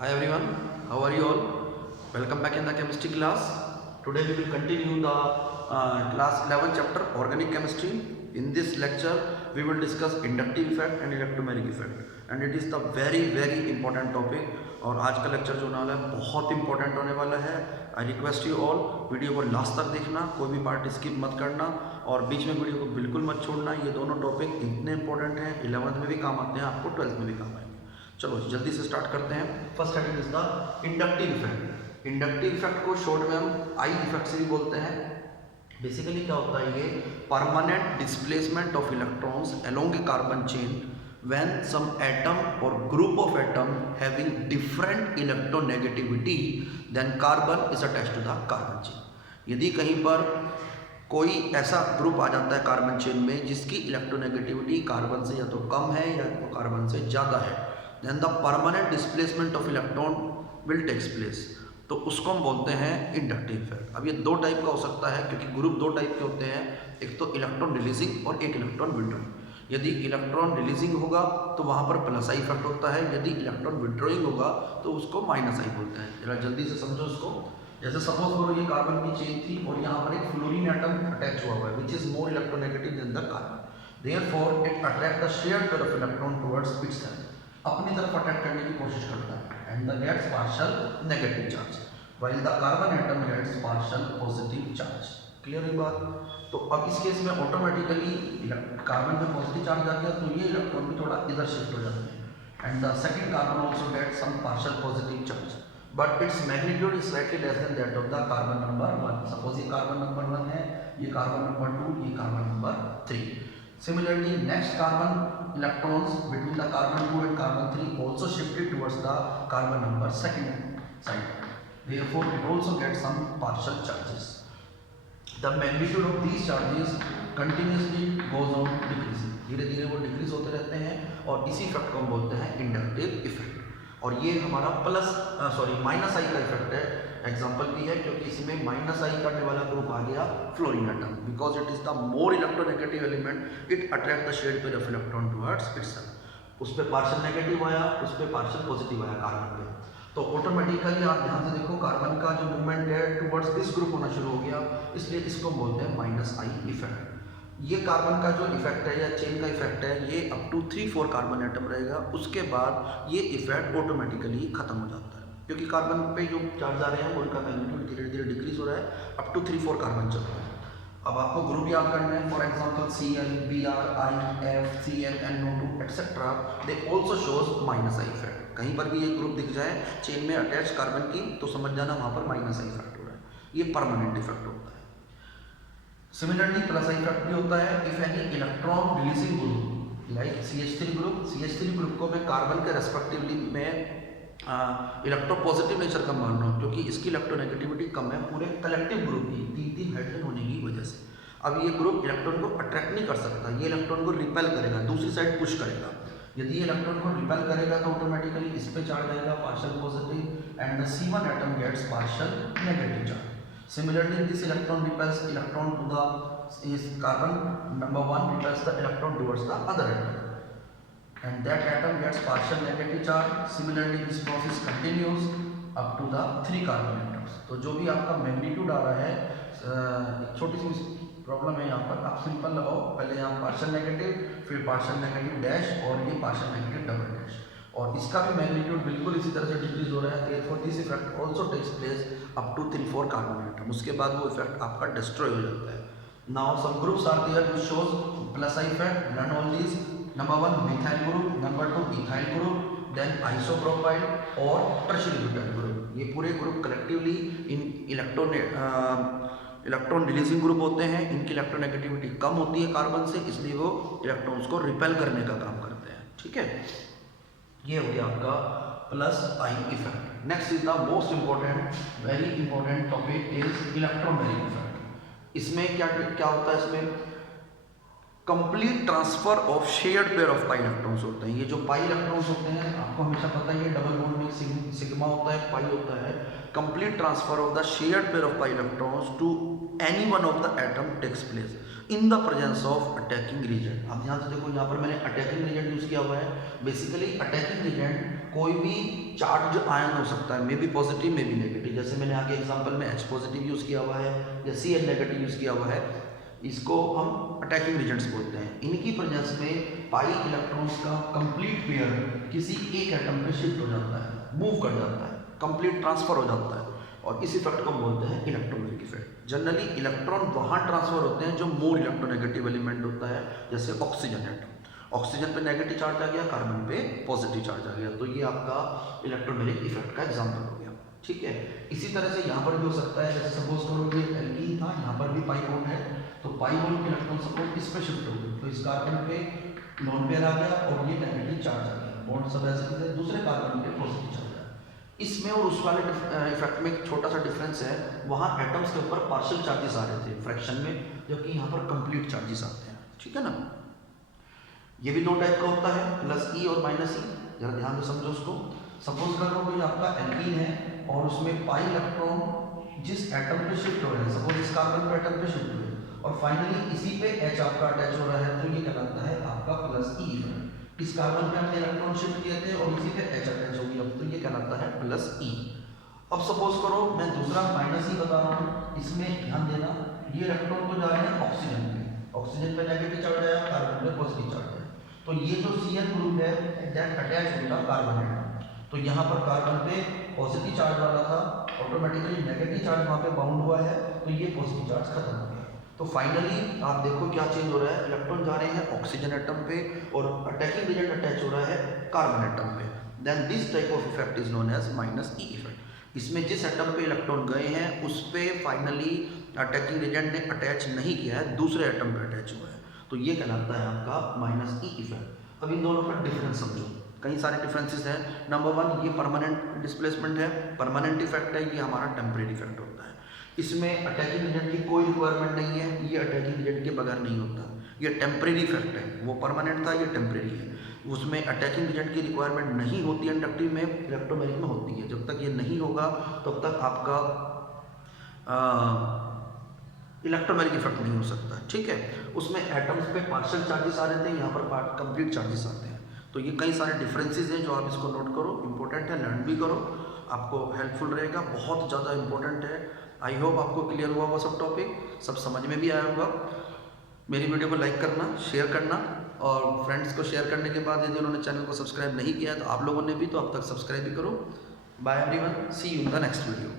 Hi everyone, how are you all? Welcome back in the chemistry class. Today we will continue the class 11 chapter organic chemistry. In this lecture we will discuss inductive effect and electromagnetic effect and it is the very important topic और आज का lecture जो होने वाला है बहुत important होने वाला है। I request you all video को लास्ट तक देखना, कोई भी पार्ट स्किप मत करना और बीच में वीडियो को बिल्कुल मत छोड़ना। ये दोनों टॉपिक इतने इंपॉर्टेंट हैं, 11th में भी काम आते हैं, आपको 12th में भी काम आएंगे। चलो जल्दी से स्टार्ट करते हैं। First heading is the inductive effect. Inductive effect को शॉर्ट में हम आई इफेक्ट से भी बोलते हैं। बेसिकली क्या होता है, ये permanent displacement of electrons along A carbon chain when some atom or group of atom having different electronegativity then carbon is attached to the carbon chain। यदि कहीं पर कोई ऐसा ग्रुप आ जाता है कार्बन चेन में जिसकी इलेक्ट्रोनेगेटिविटी कार्बन से या तो कम है या तो कार्बन से ज़्यादा है, then the permanent displacement of electron will takes place। तो उसको हम बोलते हैं इंडक्टिव इफेक्ट। अब ये दो टाइप का हो सकता है क्योंकि ग्रुप दो टाइप के होते हैं, एक तो इलेक्ट्रॉन रिलीजिंग और एक इलेक्ट्रॉन विड्रॉइंग। यदि इलेक्ट्रॉन रिलीजिंग होगा तो वहाँ पर प्लस आई इफेक्ट होता है, यदि इलेक्ट्रॉन विड्रॉइंग होगा तो उसको माइनस आई बोलते हैं। जरा जल्दी से समझो इसको। जैसे सपोज करो ये कार्बन की चेन थी और यहाँ पर एक फ्लोरीन एटम अटैच हुआ हुआ है which is more electronegative than the carbon, therefore it attract the shared pair of electron towards itself. अपनी तरफ अटैक करने की कोशिश करता है and the gets partial negative charge while the carbon atom gets partial positive charge. Clear है बात? तो अब इस केस में ऑटोमेटिकली कार्बन में पॉजिटिव चार्ज आ गया तो ये इलेक्ट्रॉन भी थोड़ा इधर शिफ्ट हो जाते हैं and the second carbon also get some partial positive charge but its magnitude is slightly less than that of the carbon number 1। Suppose ये कार्बन नंबर 1 है, ये कार्बन नंबर 2, ये carbon number 3। Similarly, next carbon electrons between the carbon 2 and carbon 3 also shifted towards the carbon number second side. Therefore, it also gets some partial charges. The magnitude of these charges continuously goes on decreasing। धीरे धीरे वो decrease होते रहते हैं और इसी effect को हम बोलते हैं इंडक्टिव इफेक्ट। और ये हमारा माइनस आई का इफेक्ट है। एग्जाम्पल भी है क्योंकि इसमें माइनस आई करने वाला ग्रुप आ गया fluorine atom, because it is the more electronegative element, it attract the shared pair of electron towards itself. उस पर पार्शियल नेगेटिव आया, उस पर पार्शियल पॉजिटिव आया कार्बन पे, तो ऑटोमेटिकली आप ध्यान से देखो कार्बन का जो मूवमेंट है टुवर्ड्स दिस ग्रुप होना शुरू हो गया, इसलिए इसको बोलते हैं माइनस आई इफेक्ट। ये कार्बन का जो इफेक्ट है या चेन का इफेक्ट है ये अप टू 3-4 कार्बन एटम रहेगा, उसके बाद ये इफेक्ट ऑटोमेटिकली खत्म हो जाता है क्योंकि कार्बन पे जो चार्ज आ रहे हैं उनका मैग्नीट्यूड धीरे धीरे डिक्रीज हो रहा है, अप टू 3-4 कार्बन चल रहा है। अब आपको ग्रुप याद करना है, for example Cl, Br, I, F, Cl, NO2 etcetera, they also shows minus I effect. कहीं पर भी ये ग्रुप दिख जाए चेन में अटैच कार्बन की तो समझ जाना वहाँ पर माइनस आई इफेक्ट हो रहा है, ये परमानेंट इफेक्ट होता है। सिमिलरली प्लस आई इफेक्ट भी होता है if any electron releasing group like CH3 group को मैं कार्बन के रेस्पेक्टिवली में इलेक्ट्रोपॉजिटिव नेचर का मान रहा हूँ क्योंकि इसकी इलेक्ट्रोनेगेटिविटी कम है पूरे कलेक्टिव ग्रुप की 3-3 हाइड्रोजन होने की वजह से। अब ये ग्रुप इलेक्ट्रॉन को अट्रैक्ट नहीं कर सकता, ये इलेक्ट्रॉन को रिपेल करेगा, दूसरी साइड पुश करेगा। यदि ये इलेक्ट्रॉन को रिपेल करेगा तो ऑटोमेटिकली इस पे चार्ज आएगा partial positive and the C1 atom gets partial negative charge. Similarly, this electron repels electron to the is carbon number 1 repels the electron towards the other atom, and that atom gets partial negative charge. Similarly, this process continues up to the 3 carbon atoms। तो जो भी आपका magnitude आ रहा है, एक छोटी सी problem है यहाँ पर, आप सिंपल लगाओ, पहले यहाँ पार्शियल नेगेटिव, फिर पार्शियल नेगेटिव डैश और ये पार्शियल नेगेटिव डबल डैश, और इसका भी मैग्नीट्यूड बिल्कुल इसी तरह से डिक्रीज हो रहा है। Therefore this effect also takes place up to 3-4 carbon atom, उसके बाद वो इफेक्ट आपका डिस्ट्रॉय हो जाता है। Now some groups are there which shows plus I effect, learn all this. Number 1 methyl group, number 2 ethyl group, then isopropyl और tertiary butyl group. ये पूरे group collectively in electron releasing group होते हैं, इनकी electronegativity कम होती है carbon से, इसलिए वो इलेक्ट्रॉन्स को रिपेल करने का काम करते हैं। ठीक है, ये हो गया आपका plus I effect. Next is the most important, very important topic is electromagnetic effect. इसमें क्या क्या होता है, इसमें complete transfer of shared pair of pi electrons होते हैं। ये जो पाई इलेक्ट्रॉन्स होते हैं आपको हमेशा पता ही है, डबल बॉन्ड में सिग्मा होता है, पाई होता है। Complete transfer of the shared pair of pi electrons to any one of the atom takes place in the presence of attacking reagent. अब ध्यान से देखो यहाँ पर मैंने अटैकिंग रीजेंट यूज किया हुआ है। बेसिकली अटैकिंग रीजेंट कोई भी चार्ज आयन हो सकता है, may be positive may be negative. जैसे मैंने आगे एग्जांपल में H पॉजिटिव यूज़ किया हुआ है या Cl नेगेटिव यूज़ किया हुआ है, इसको हम अटैकिंग रीजेंट्स बोलते हैं। इनकी प्रेजेंस में पाई इलेक्ट्रॉन्स का कंप्लीट पेयर किसी एक एटम पे शिफ्ट हो जाता है, मूव कर जाता है, कंप्लीट ट्रांसफर हो जाता है, और इस इफेक्ट को हम बोलते हैं इलेक्ट्रोमैग्नेटिक इफेक्ट। जनरली इलेक्ट्रॉन वहाँ ट्रांसफर होते हैं जो मोर इलेक्ट्रोनेगेटिव एलिमेंट होता है, जैसे ऑक्सीजन एटम। ऑक्सीजन पे नेगेटिव चार्ज आ गया, कार्बन पे पॉजिटिव चार्ज आ गया, तो ये आपका इलेक्ट्रोमैग्नेटिक इफेक्ट का एग्जांपल हो गया। ठीक है, इसी तरह से यहाँ पर भी हो सकता है, जैसे सपोज करो ये एल्कीन था, यहाँ पर भी पाई बॉन्ड है, तो पाई बॉन्ड के इलेक्ट्रॉन सपोज इस पे शिफ्ट हो गए, तो इस कार्बन पे लॉन पेयर आ गया और ये नेगेटिव चार्ज आ गया, बॉन्ड सब ऐसे दूसरे कार्बन पे पॉजिटिव चार्ज आ गया। इसमें और उस वाले इफेक्ट में एक छोटा सा डिफरेंस है, वहाँ एटम्स के ऊपर पार्शियल चार्जेस आ रहे थे फ्रैक्शन में, जबकि यहाँ पर कंप्लीट चार्जेस आते हैं। ठीक है ना, ये भी दो टाइप का होता है, प्लस ई और माइनस ई। जरा ध्यान से समझो उसको। सपोज करो कि आपका एल्कीन है और उसमें पाई इलेक्ट्रॉन जिस एटम पे शिफ्ट हो रहे हैं, सपोज इस कार्बन पे एटम पे शिफ्ट हुए और फाइनली इसी पे H आपका अटैच हो रहा है, तो ये कहलाता है आपका प्लस ई इफेक्ट। इस कार्बन पे हमने इलेक्ट्रॉन शिफ्ट किए थे और इसी पे H अटैच हो गया, तो ये कहलाता है प्लस ई। अब सपोज करो मैं दूसरा माइनस ई बता रहा हूँ, इसमें ध्यान देना, ये इलेक्ट्रॉन तो जा रहे हैं ऑक्सीजन पे, ऑक्सीजन पे नेगेटिव चार्ज आया, कार्बन पे पॉजिटिव चार्ज आया, तो ये जो Cl ग्रुप है दैट अटैच होता कार्बन एटम। तो यहाँ पर कार्बन पे पॉजिटिव चार्ज वाला था, ऑटोमेटिकली नेगेटिव चार्ज वहाँ पे बाउंड हुआ है, तो ये पॉजिटिव चार्ज खत्म हो गया। तो फाइनली आप देखो क्या चेंज हो रहा है, इलेक्ट्रॉन जा रहे हैं ऑक्सीजन एटम पे और अटैकिंग एजेंट अटैच हो रहा है कार्बन एटम पे। Then this type of effect is known as minus E effect. इसमें जिस एटम पे इलेक्ट्रॉन गए हैं उस पे फाइनली अटैकिंग एजेंट ने अटैच नहीं किया है, दूसरे एटम पे अटैच हुआ है, तो ये कहलाता है आपका माइनस ई इफेक्ट। अब इन दोनों का डिफरेंस समझो, कई सारे डिफरेंसेस हैं। नंबर वन, ये परमानेंट डिस्प्लेसमेंट है, परमानेंट इफेक्ट है, ये हमारा टेम्परेरी इफेक्ट होता है। इसमें अटैकिंग एजेंट की कोई रिक्वायरमेंट नहीं है, ये अटैकिंग एजेंट के बगैर नहीं होता, ये टेम्परेरी इफेक्ट है। वो परमानेंट था, ये टेम्परेरी है। उसमें अटैकिंग एजेंट की रिक्वायरमेंट नहीं होती है, इंडक्टिव में, इलेक्ट्रोमैग्नेटिक में होती है। जब तक ये नहीं होगा तब तक आपका इलेक्ट्रोमैग्नेटिक इफेक्ट नहीं हो सकता। ठीक है, उसमें एटम्स पे पार्शियल चार्जेस आ रहे थे, यहाँ पर कंप्लीट चार्जेस आते हैं। तो ये कई सारे डिफरेंसेस हैं जो आप इसको नोट करो, इंपॉर्टेंट है, लर्न भी करो, आपको हेल्पफुल रहेगा, बहुत ज़्यादा इंपॉर्टेंट है। आई होप आपको क्लियर हुआ वो सब टॉपिक, सब समझ में भी आया होगा। मेरी वीडियो को लाइक करना, शेयर करना, और फ्रेंड्स को शेयर करने के बाद यदि उन्होंने चैनल को सब्सक्राइब नहीं किया तो आप लोगों ने भी, तो अब तक सब्सक्राइब भी करो। Bye everyone, see you in the next video.